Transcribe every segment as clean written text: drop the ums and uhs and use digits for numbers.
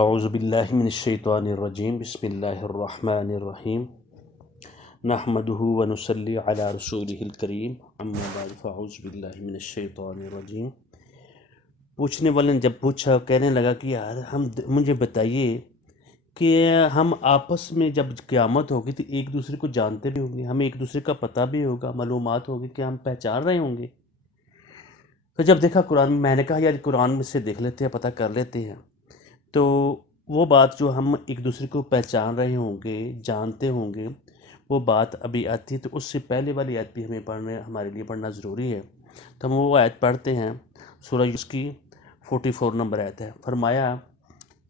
اعوذ باللہ من الشیطان الرجیم بسم اللہ الرحمن الرحیم نحمدہ ونصلی علی رسولہ الکریم اما بعد فاعوذ باللہ من الشیطان الرجیم۔ پوچھنے والے نے جب پوچھا، کہنے لگا کہ یار مجھے بتائیے کہ ہم آپس میں جب قیامت ہوگی تو ایک دوسرے کو جانتے بھی ہوں گے، ہمیں ایک دوسرے کا پتہ بھی ہوگا، معلومات ہوگی کہ ہم پہچان رہے ہوں گے۔ تو جب دیکھا قرآن میں نے کہا یار قرآن میں سے دیکھ لیتے ہیں، پتہ کر لیتے ہیں۔ تو وہ بات جو ہم ایک دوسرے کو پہچان رہے ہوں گے، جانتے ہوں گے، وہ بات ابھی آتی ہے، تو اس سے پہلے والی آیت بھی ہمارے لیے پڑھنا ضروری ہے۔ تو ہم وہ آیت پڑھتے ہیں، سورہ یونس کی 44 نمبر آیت ہے۔ فرمایا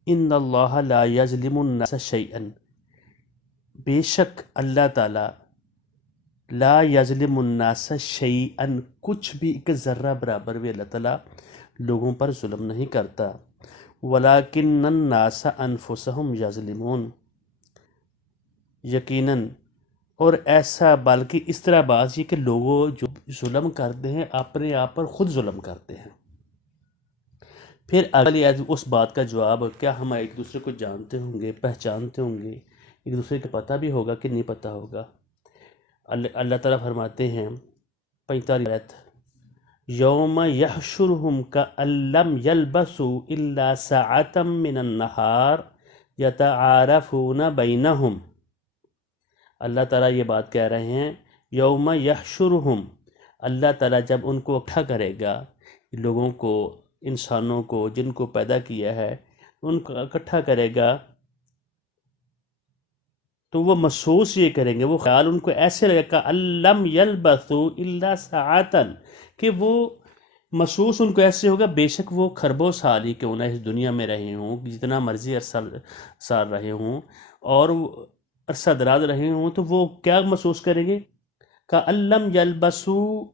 ان اللہ لا یظلم الناس شیئا، بے شک اللہ تعالیٰ لا یظلم الناس شیئا، کچھ بھی ایک ذرہ برابر بھی اللہ تعالیٰ لوگوں پر ظلم نہیں کرتا۔ وَلَكِنَّ النَّاسَ أَنفُسَهُمْ يَظْلِمُونَ، یقیناً اور ایسا بلکہ اس طرح بات یہ کہ لوگوں جو ظلم کرتے ہیں اپنے آپ پر خود ظلم کرتے ہیں۔ پھر اگلی آیت اس بات کا جواب، کیا ہم ایک دوسرے کو جانتے ہوں گے، پہچانتے ہوں گے، ایک دوسرے کو پتہ بھی ہوگا کہ نہیں پتہ ہوگا۔ اللہ تعالیٰ فرماتے ہیں 45 آیت، یوم یحشرہم کأن لم یلبثوا الا ساعة من النہار یتعارفون بینہم۔ اللہ تعالیٰ یہ بات کہہ رہے ہیں، یوم یحشرہم، اللہ تعالیٰ جب ان کو اکٹھا کرے گا، لوگوں کو، انسانوں کو، جن کو پیدا کیا ہے، ان کو اکٹھا کرے گا، تو وہ محسوس یہ کریں گے، وہ خیال ان کو ایسے لگے گا کہ لم یلبثوا الا ساعۃ، کہ وہ محسوس ان کو ایسے ہوگا بے شک وہ خربوں سال ہی کیوں نہ اس دنیا میں رہے ہوں، جتنا مرضی عرصہ سال رہے ہوں اور عرصہ دراز رہے ہوں، تو وہ کیا محسوس کریں گے کہ لم یلبثوا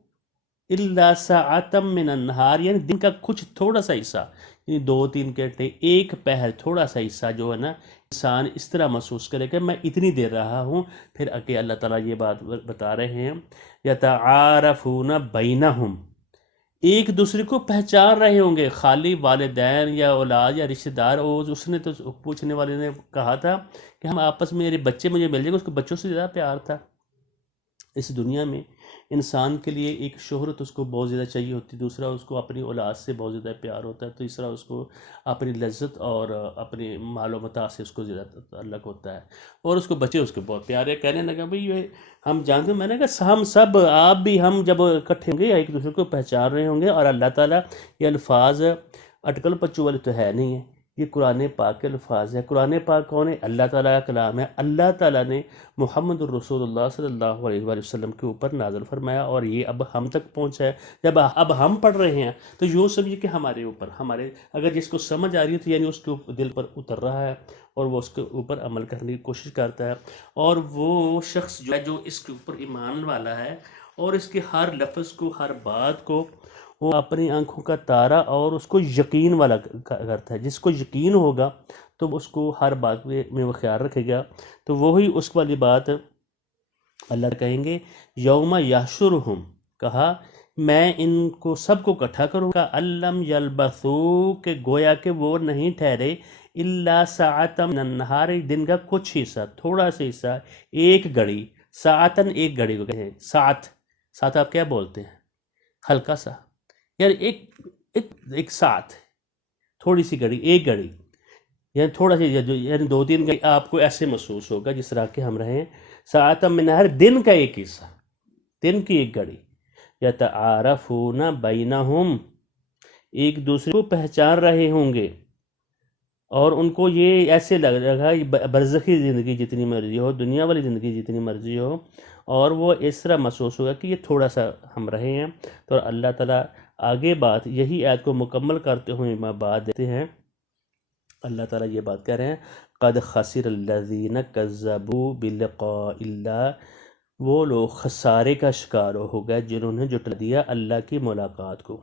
الا ساعۃ من النہار، یعنی دن کا کچھ تھوڑا سا حصہ، یعنی 2-3 گھنٹے، ایک پہر، تھوڑا سا حصہ جو ہے نا، انسان اس طرح محسوس کرے کہ میں اتنی دیر رہا ہوں۔ پھر آگے اللہ تعالیٰ یہ بات بتا رہے ہیں، یتعارفون بینہم، ایک دوسرے کو پہچان رہے ہوں گے، خالی والدین یا اولاد یا رشتہ دار۔ اس نے تو پوچھنے والے نے کہا تھا کہ ہم آپس میں، میرے بچے مجھے مل جائے گا، اس کو بچوں سے زیادہ پیار تھا۔ اس دنیا میں انسان کے لیے ایک شہرت اس کو بہت زیادہ چاہیے ہوتی، دوسرا اس کو اپنی اولاد سے بہت زیادہ پیار ہوتا ہے، تیسرا اس کو اپنی لذت اور اپنی مال و متاع سے اس کو زیادہ تعلق ہوتا ہے، اور اس کو بچے اس کے بہت پیارے۔ کہنے لگا بھئی یہ ہم جانتے ہیں، میں نے کہا ہم سب، آپ بھی، ہم جب اکٹھے ہوں گے ایک دوسرے کو پہچان رہے ہوں گے، اور اللہ تعالیٰ یہ الفاظ اٹکل پچو والے تو ہے نہیں ہیں، یہ قرآن پاک کے الفاظ ہے۔ قرآن پاک کون ہے؟ اللہ تعالیٰ کا کلام ہے۔ اللہ تعالیٰ نے محمد الرسول اللہ صلی اللہ علیہ وآلہ وسلم کے اوپر نازل فرمایا، اور یہ اب ہم تک پہنچا ہے۔ جب اب ہم پڑھ رہے ہیں تو یوں سمجھے کہ ہمارے اوپر، اگر جس کو سمجھ آ رہی ہے تو یعنی اس کے دل پر اتر رہا ہے، اور وہ اس کے اوپر عمل کرنے کی کوشش کرتا ہے، اور وہ شخص جو ہے جو اس کے اوپر ایمان والا ہے، اور اس کے ہر لفظ کو، ہر بات کو وہ اپنی آنکھوں کا تارا اور اس کو یقین والا کرتا ہے۔ جس کو یقین ہوگا تو اس کو ہر بات میں وہ خیال رکھے گا، تو وہی اس والی بات اللہ کہیں گے، یوم یحشرہم، کہا میں ان کو سب کو اکٹھا کروں گا، الم یلبثوا، کہ گویا کہ وہ نہیں ٹھہرے، الا ساعۃ من النہار، دن کا کچھ حصہ، تھوڑا سا حصہ، ایک گھڑی، ساعتن، ایک گھڑی کو کہیں ساتھ آپ کیا بولتے ہیں؟ ہلکا سا، یعنی ایک ساتھ، تھوڑی سی گھڑی، ایک گھڑی، یعنی تھوڑا سا، یعنی 2-3 گھڑی آپ کو ایسے محسوس ہوگا جس طرح کہ ہم رہیں۔ ساعت من نہر، دن کا ایک حصہ، دن کی ایک گھڑی، یتعارفون بینہم، ایک دوسرے کو پہچان رہے ہوں گے، اور ان کو یہ ایسے لگ رہا ہے برزخی زندگی جتنی مرضی ہو، دنیا والی زندگی جتنی مرضی ہو، اور وہ اس طرح محسوس ہوگا کہ یہ تھوڑا سا ہم رہے ہیں۔ تو اللہ تعالیٰ آگے بات یہی آیت کو مکمل کرتے ہوئے بات دیتے ہیں، اللہ تعالیٰ یہ بات کہہ رہے ہیں، قد خسر الذین کذبوا بلقاء اللہ، وہ لوگ خسارے کا شکار ہو گئے جنہوں نے جھٹلا دیا اللہ کی ملاقات کو۔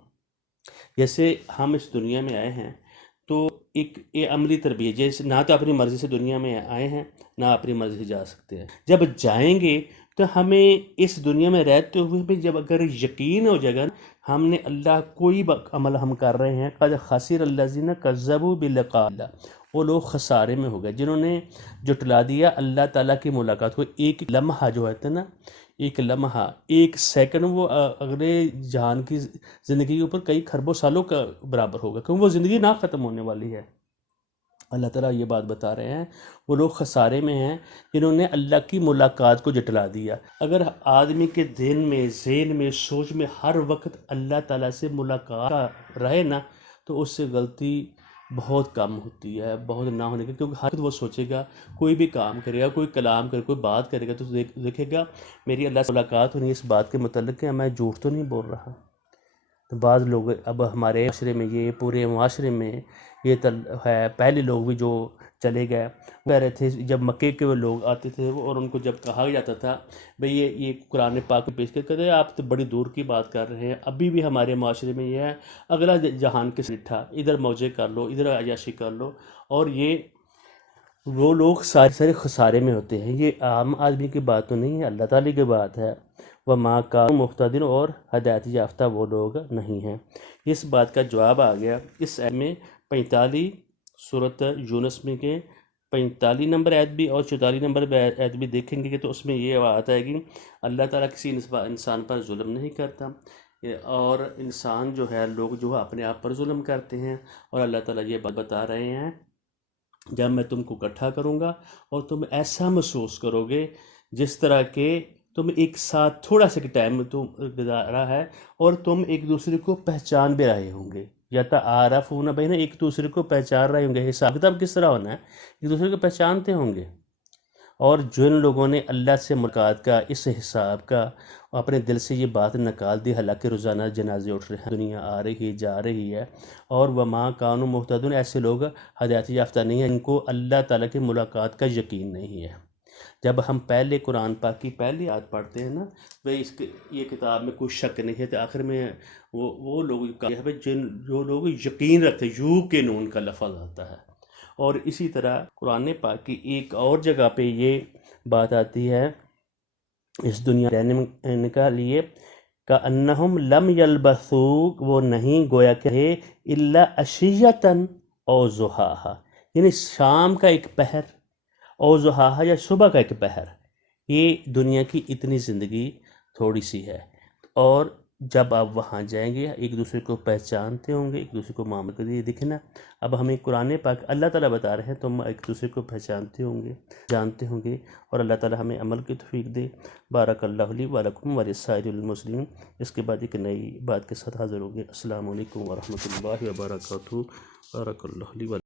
جیسے ہم اس دنیا میں آئے ہیں تو ایک عملی تربیت، جیسے نہ تو اپنی مرضی سے دنیا میں آئے ہیں، نہ اپنی مرضی سے جا سکتے ہیں۔ جب جائیں گے تو ہمیں اس دنیا میں رہتے ہوئے بھی جب اگر یقین ہو جائے گا ہم نے اللہ کوئی عمل ہم کر رہے ہیں، قد خسر الذین کذبوا بلقاء اللہ، وہ لوگ خسارے میں ہو گئے جنہوں نے جٹلا دیا اللہ تعالیٰ کی ملاقات کو۔ ایک لمحہ جو ہے نا، ایک لمحہ، ایک سیکنڈ، وہ اگلے جہان کی زندگی کے اوپر کئی خربوں سالوں کا برابر ہوگا، کیونکہ وہ زندگی نہ ختم ہونے والی ہے۔ اللہ تعالیٰ یہ بات بتا رہے ہیں، وہ لوگ خسارے میں ہیں جنہوں نے اللہ کی ملاقات کو جٹلا دیا۔ اگر آدمی کے دل میں، ذہن میں، سوچ میں ہر وقت اللہ تعالیٰ سے ملاقات رہے نا، تو اس سے غلطی بہت کم ہوتی ہے، بہت نہ ہونے کی، کیونکہ ہر وقت وہ سوچے گا، کوئی بھی کام کرے گا، کوئی کلام کرے، کوئی بات کرے گا تو دیکھے گا میری اللہ سے ملاقات ہونی، اس بات کے متعلق کہ میں جھوٹ تو نہیں بول رہا۔ تو بعض لوگ اب ہمارے معاشرے میں، یہ پورے معاشرے میں یہ ہے، پہلے لوگ بھی جو چلے گئے کہہ رہے تھے، جب مکے کے وہ لوگ آتے تھے اور ان کو جب کہا جاتا تھا بھئی یہ قرآن پاک پیش کہتے ہیں آپ تو بڑی دور کی بات کر رہے ہیں، ابھی بھی ہمارے معاشرے میں یہ ہے اگلا جہان کے سٹھا، ادھر موجے کر لو، ادھر عیاشی کر لو، اور یہ وہ لوگ سارے خسارے میں ہوتے ہیں۔ یہ عام آدمی کی بات تو نہیں ہے، اللہ تعالیٰ کی بات ہے۔ وَمَا كَانُوا مُهْتَدِينَ، اور ہدایت یافتہ وہ لوگ نہیں ہیں۔ اس بات کا جواب آ گیا اس آیت میں 45 سورۃ یونس میں کے 45 نمبر آیت بھی اور 44 نمبر آیت بھی دیکھیں گے تو اس میں یہ بات ہے کہ اللہ تعالیٰ کسی انسان پر ظلم نہیں کرتا، اور انسان جو ہے، لوگ جو ہے اپنے آپ پر ظلم کرتے ہیں، اور اللہ تعالیٰ یہ بات بتا رہے ہیں جب میں تم کو اکٹھا کروں گا اور تم ایسا محسوس کرو گے جس طرح کہ تم ایک ساتھ تھوڑا سا ٹائم تم گزارا ہے اور تم ایک دوسرے کو پہچان بھی رہے ہوں گے، یا تعارفون بین، ایک دوسرے کو پہچان رہے ہوں گے۔ حساب کتاب کس طرح ہونا ہے؟ ایک دوسرے کو پہچانتے ہوں گے۔ اور جن لوگوں نے اللہ سے ملاقات کا، اس حساب کا، اپنے دل سے یہ بات نکال دی، حالانکہ روزانہ جنازے اٹھ رہے ہیں، دنیا آ رہی جا رہی ہے، اور وَمَا كَانُوا مُهْتَدُونَ، ایسے لوگ ہدایت یافتہ نہیں ہیں، ان کو اللہ تعالیٰ کی ملاقات کا یقین نہیں ہے۔ جب ہم پہلے قرآن پاک کی پہلی آیت پڑھتے ہیں نا، بھئی یہ کتاب میں کوئی شک نہیں ہے، تو آخر میں وہ لوگ کہتے ہیں جو لوگ یقین رکھتے، یوقنون کا لفظ آتا ہے۔ اور اسی طرح قرآن پاک کی ایک اور جگہ پہ یہ بات آتی ہے اس دنیا رہنے کا لیے، کَأَنَّهُمْ لَمْ يَلْبَثُوا، وہ نہیں گویا کہ إِلَّا عَشِيَّةً أَوْ ضُحَاهَا، یعنی شام کا ایک پہر، اور ضحاہا یا صبح کا ایک پہر، یہ دنیا کی اتنی زندگی تھوڑی سی ہے۔ اور جب آپ وہاں جائیں گے ایک دوسرے کو پہچانتے ہوں گے، ایک دوسرے کو معاملہ کر دیے دیکھنا۔ اب ہمیں قرآن پاک اللہ تعالیٰ بتا رہے ہیں تم ایک دوسرے کو پہچانتے ہوں گے، جانتے ہوں گے، اور اللہ تعالیٰ ہمیں عمل کی توفیق دے۔ بارک اللہ لی ولکم ولسائر المسلمین۔ اس کے بعد ایک نئی بات کے ساتھ حاضر ہوں گے۔ السلام علیکم ورحمۃ اللہ وبرکاتہ۔ بارک اللہ لی ولکم۔